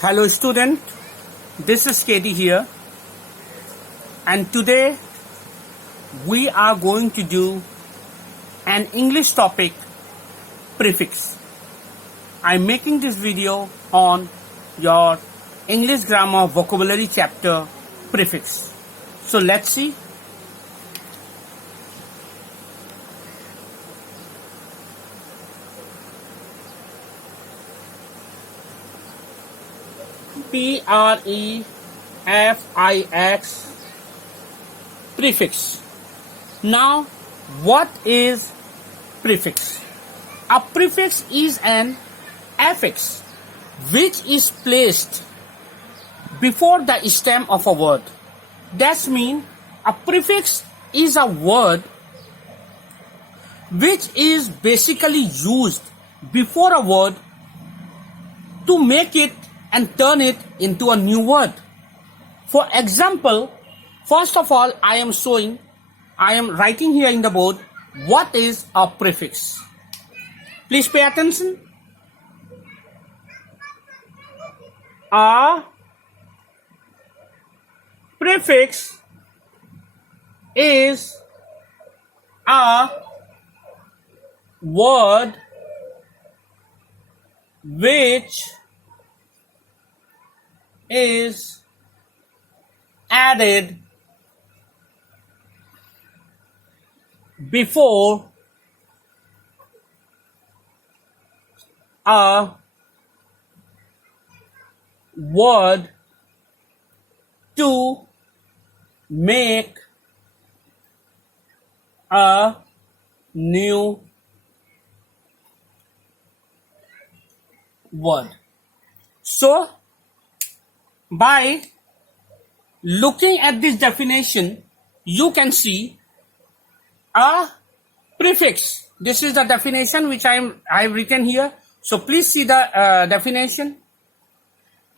Hello student, this is Katie here, and today we are going to do an English topic, prefix. I'm making this video on your English grammar vocabulary chapter, prefix. So let's see. Prefix, prefix. Now, what is prefix? A prefix is an affix which is placed before the stem of a word. That means a prefix is a word which is basically used before a word to make it and turn it into a new word. For example, first of all, I am writing here in the board what is a prefix. Please pay attention. A prefix is a word which is added before a word to make a new word. So, by looking at this definition, you can see a prefix. This is the definition which I've written here. So please see the definition.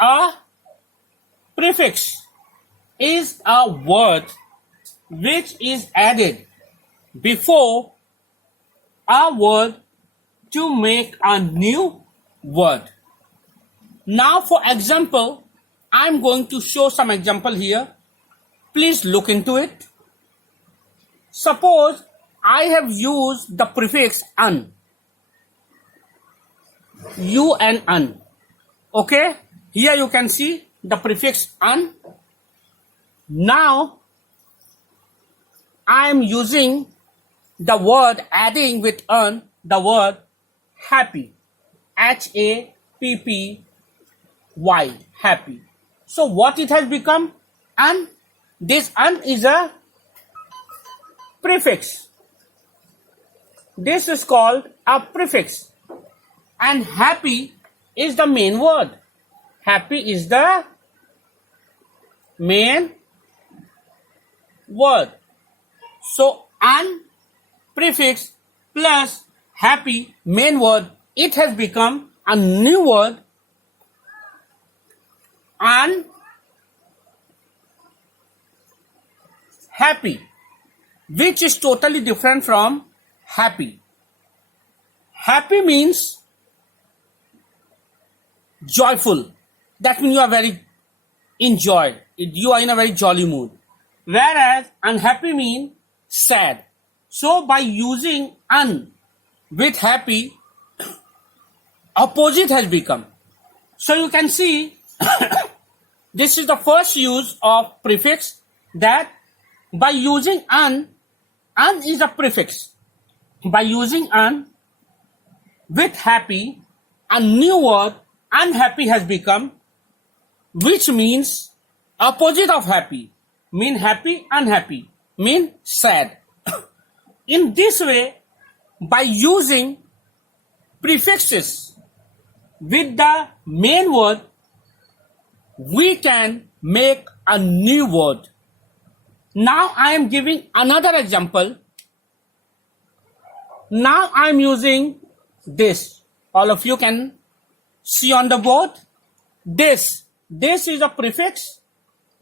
A prefix is a word which is added before a word to make a new word. Now, for example, I'm going to show some example here. Please look into it. Suppose I have used the prefix un. Un. Okay. Here you can see the prefix un. Now, I am using the word adding with un, the word happy. Happy. Happy. So what it has become? Un. This un is a prefix. This is called a prefix. And happy is the main word. Happy is the main word. So un prefix plus happy main word, it has become a new word. Happy, which is totally different from happy. Happy means joyful. That means you are very enjoyed. You are in a very jolly mood. Whereas unhappy means sad. So by using un with happy, opposite has become. So you can see this is the first use of prefix, that by using un is a prefix. By using un with happy, a new word unhappy has become, which means opposite of happy. Mean happy, unhappy. Mean sad. In this way, by using prefixes with the main word, we can make a new word. Now I am giving another example. Now I am using this. All of you can see on the board. This is a prefix.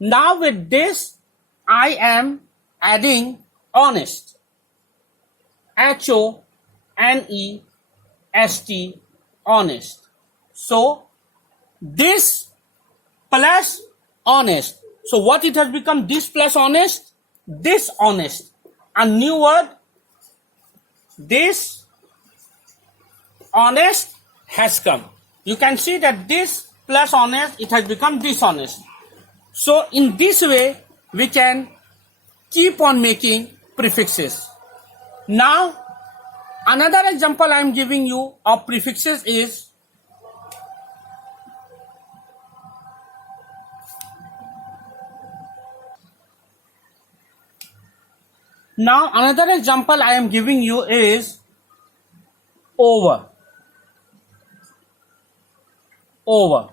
Now with this, I am adding honest. HONEST, honest. So this plus honest. So what it has become? This plus honest, dishonest. A new word, this honest has come. You can see that this plus honest, it has become dishonest. So in this way, we can keep on making prefixes. Now, another example I am giving you of prefixes is over. Over.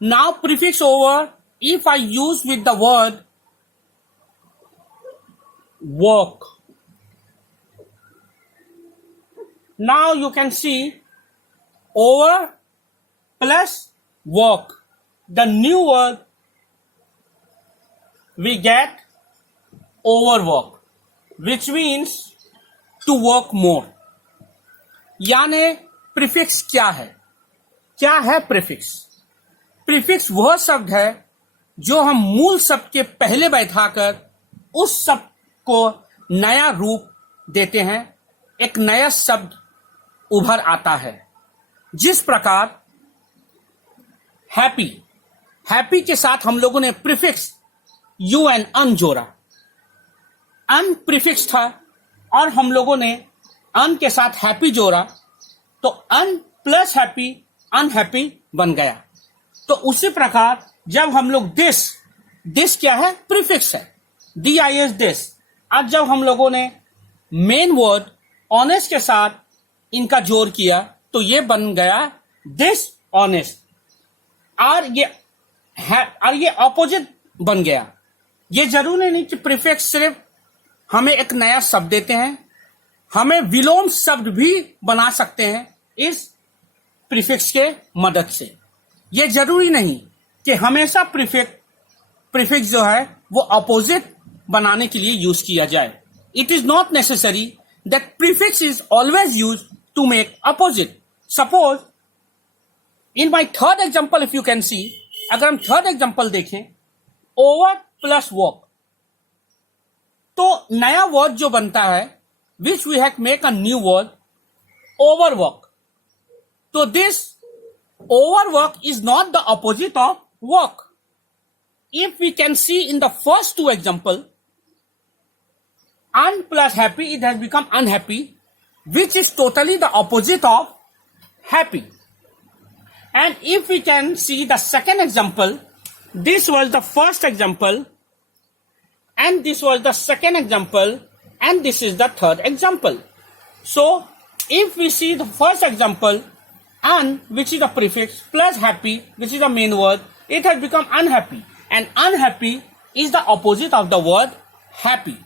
Now prefix over, if I use with the word work. Now you can see over plus work. The new word we get overwork, which means to work more. यानी prefix क्या है? क्या है prefix? Prefix वह शब्द है जो हम मूल शब्द के पहले बैठाकर उस शब्द को नया रूप देते हैं, एक नया शब्द उभर आता है. जिस प्रकार हैप्पी, हैप्पी के साथ हम लोगों ने प्रीफिक्स यू एंड अन जोड़ा. अन प्रीफिक्स था और हम लोगों ने अन के साथ हैप्पी जोड़ा, तो अन प्लस हैप्पी अनहैप्पी बन गया. तो उसी प्रकार जब हम लोग दिस क्या है? प्रीफिक्स है, DIS दिस. आज जब हम लोगों ने मेन वर्ड ऑनेस्ट के साथ इनका जोड़ किया तो ये बन गया दिस ऑनेस्ट. और ये ऑपोजिट बन गया. ये जरूरी नहीं कि प्रीफिक्स सिर्फ हमें एक नया शब्द देते हैं, हमें विलोम शब्द भी बना सकते हैं इस प्रीफिक्स के मदद से. ये जरूरी नहीं कि हमेशा प्रीफिक्स जो है वो अपोजिट बनाने के लिए यूज किया जाए. It is not necessary that prefix is always use to make opposite. Suppose in my third example, if you can see, अगर हम थर्ड एग्जाम्पल देखें, ओवर प्लस वर्क, तो नया वर्ड जो बनता है, which we have make a new word, overwork. तो this overwork is not the opposite of work. If we can see in the first two example, un plus happy, it has become unhappy, which is totally the opposite of happy. And if we can see the second example, this was the first example, and this was the second example, and this is the third example. So if we see the first example, un, which is the prefix, plus happy, which is the main word, it has become unhappy. And unhappy is the opposite of the word happy.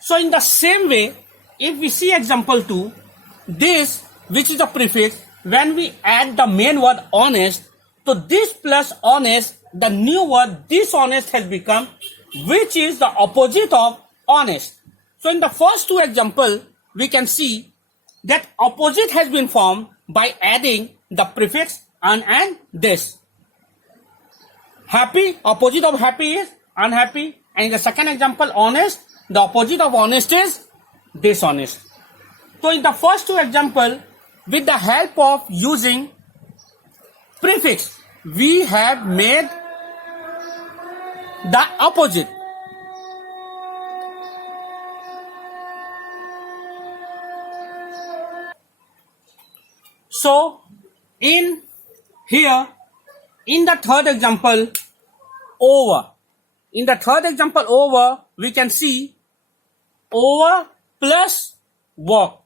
So in the same way, if we see example 2, this, which is the prefix, when we add the main word honest, so this plus honest, the new word dishonest has become, which is the opposite of honest. So in the first two example, we can see that opposite has been formed by adding the prefix un and this. Happy, opposite of happy is unhappy, and in the second example honest, the opposite of honest is dishonest. So in the first two example, with the help of using prefix, we have made the opposite. So in here, in the third example, over. In the third example, over, we can see over plus work.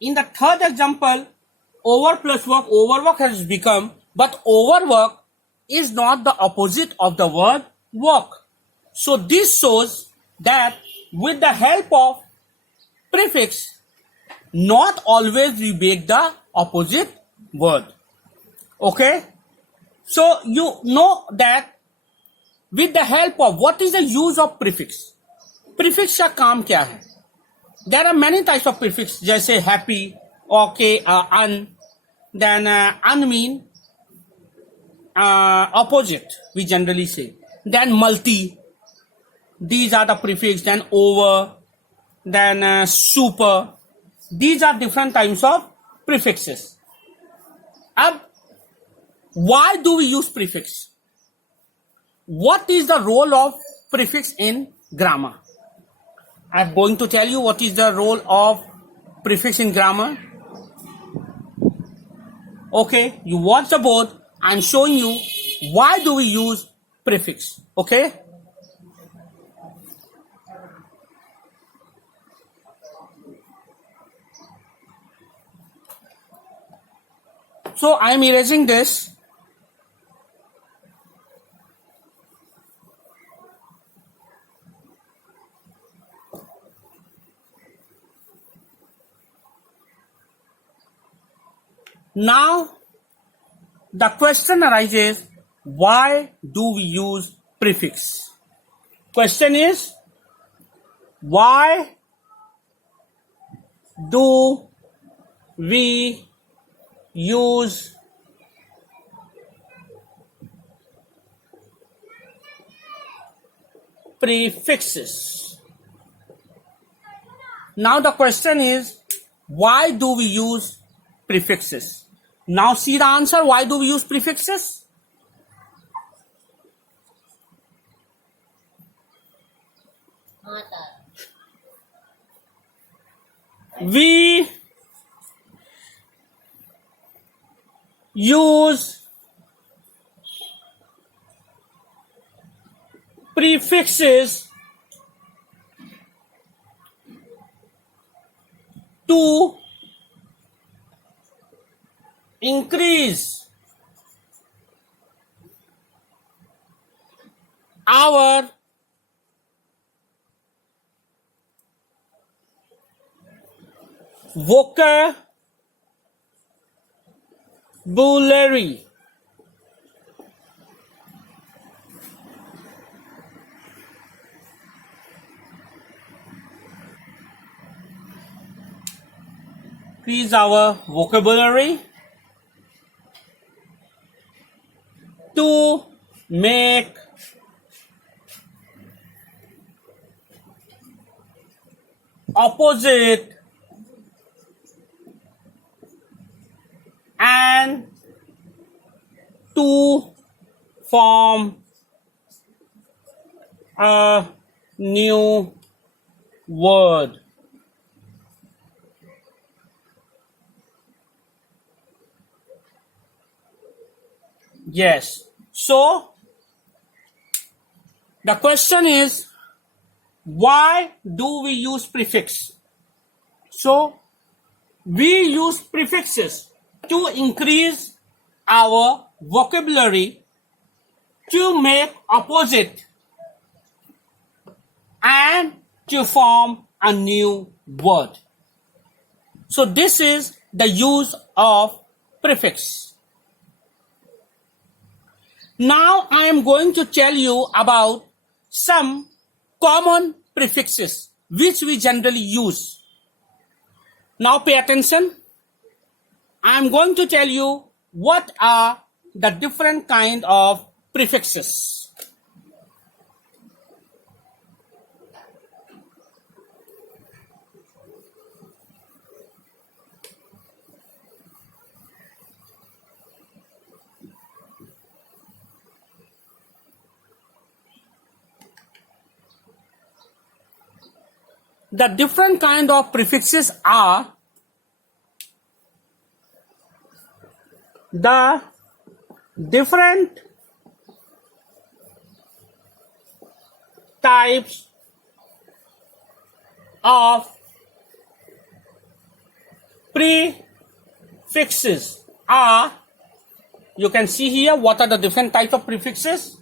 In the third example, over plus work, overwork has become, but overwork is not the opposite of the word work. So this shows that with the help of prefix, not always we make the opposite word. Okay? So you know that with the help of, what is the use of prefix? Prefix का काम क्या है? There are many types of prefix, जैसे happy, okay, un, then un mean, opposite, we generally say. Then multi, these are the prefix. Then over, then super. These are different types of prefixes. Why do we use prefix? What is the role of prefix in grammar? I'm going to tell you what is the role of prefix in grammar. Okay, you watch the board. I'm showing you why do we use prefix. Okay. So I am erasing this. Now, the question arises, why do we use prefix? Question is, why do we use prefixes? Now the question is, why do we use prefixes? Now see the answer, why do we use prefixes? We use prefixes to increase our vocabulary. Increase our vocabulary to make opposite and to form a new word. Yes. So, the question is, why do we use prefix? So, we use prefixes to increase our vocabulary, to make opposite, and to form a new word. So, this is the use of prefix. Now I am going to tell you about some common prefixes which we generally use. Now pay attention. I am going to tell you what are the different kind of prefixes. The different kind of prefixes are the different types of prefixes are, you can see here what are the different types of prefixes.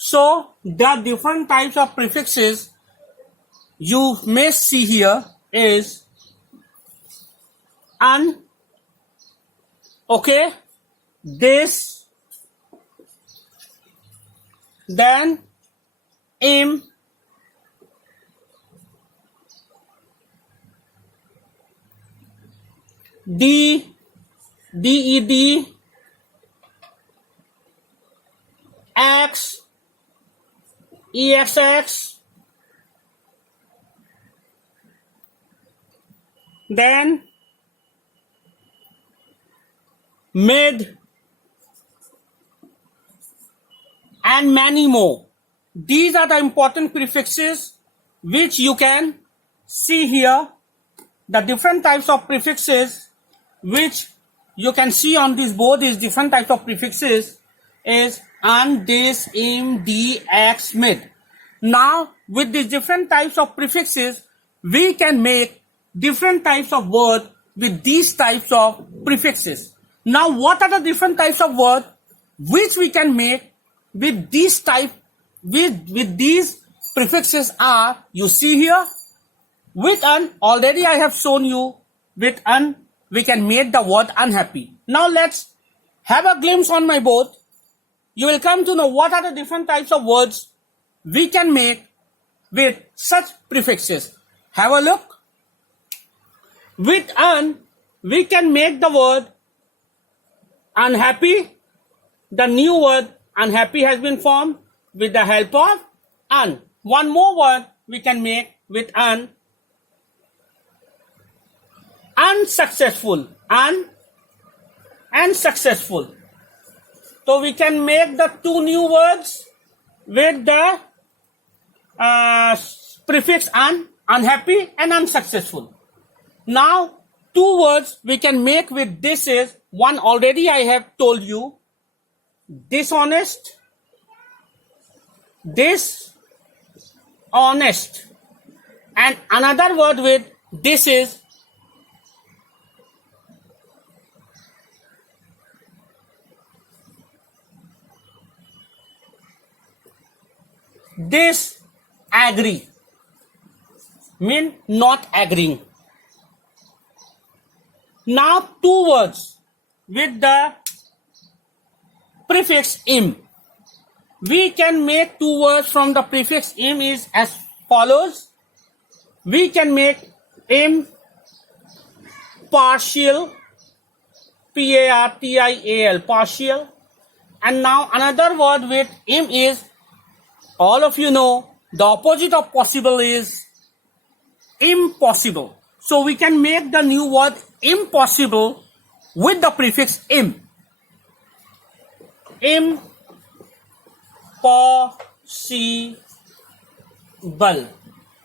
So, the different types of prefixes you may see here is an, okay, this, then, im, D, DED, X, EXX, then mid, and many more. These are the important prefixes which you can see here. The different types of prefixes which you can see on this board is different types of prefixes is an, this, im, d, x, mid. Now with these different types of prefixes we can make different types of words with these types of prefixes. Now what are the different types of words which we can make with these type with these prefixes are, you see here, with an, already I have shown you, with an we can make the word unhappy. Now let's have a glimpse on my board. You will come to know what are the different types of words we can make with such prefixes. Have a look. With an we can make the word unhappy. The new word unhappy has been formed with the help of an. One more word we can make with an, unsuccessful, and successful. So we can make the two new words with the prefix an, unhappy and unsuccessful. Now two words we can make with this is, one already I have told you, dishonest, dishonest, and another word with this is disagree, mean not agreeing. Now two words with the prefix im. We can make two words from the prefix im is as follows. We can make impartial, partial, partial. And now another word with im is, all of you know, the opposite of possible is impossible. So we can make the new word impossible with the prefix im. Impossible.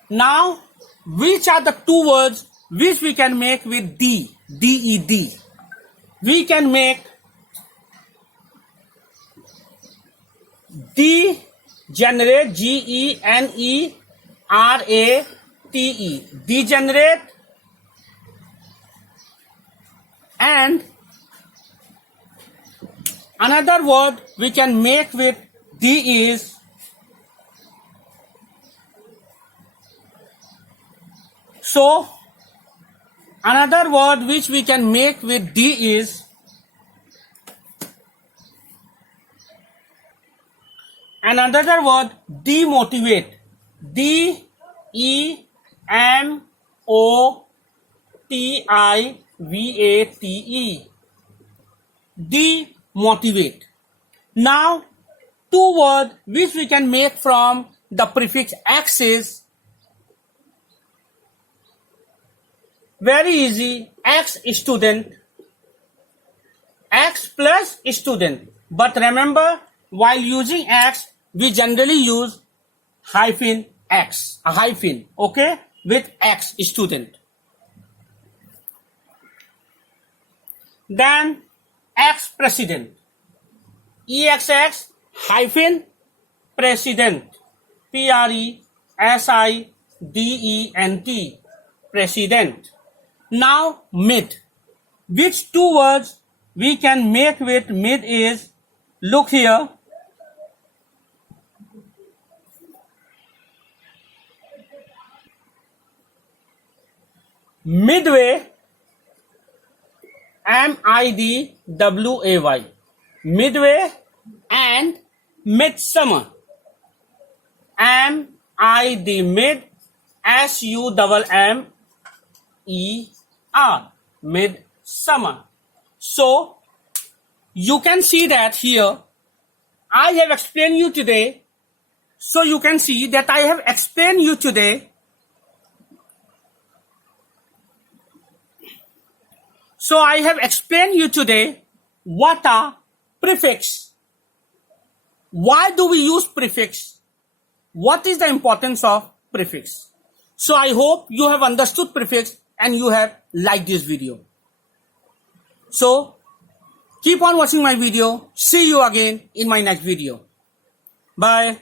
Now, which are the two words which we can make with D, D-E-D? We can make degenerate, G-E-N-E-R-A-T-E, degenerate, and another word we can make with D is so. Another word which we can make with D is another word demotivate, D-E-M-O-T-I-V-A-T-E, demotivate. Now two words which we can make from the prefix X is very easy, X student, X plus student. But remember, while using X, we generally use hyphen X, a hyphen, okay, with X student. Then X president, EXX hyphen president, P-R-E-S-I-D-E-N-T, president. Now mid. Which two words we can make with mid is, look here, midway, M-I-D-W-A-Y, midway, and midsummer, M-I-D, mid, S-U-M-M-E-R, summer. So you can see that here I have explained you today. So you can see that I have explained you today. So I have explained you today what are prefix. Why do we use prefix? What is the importance of prefix? So I hope you have understood prefix and you have liked this video. So keep on watching my video. See you again in my next video. Bye.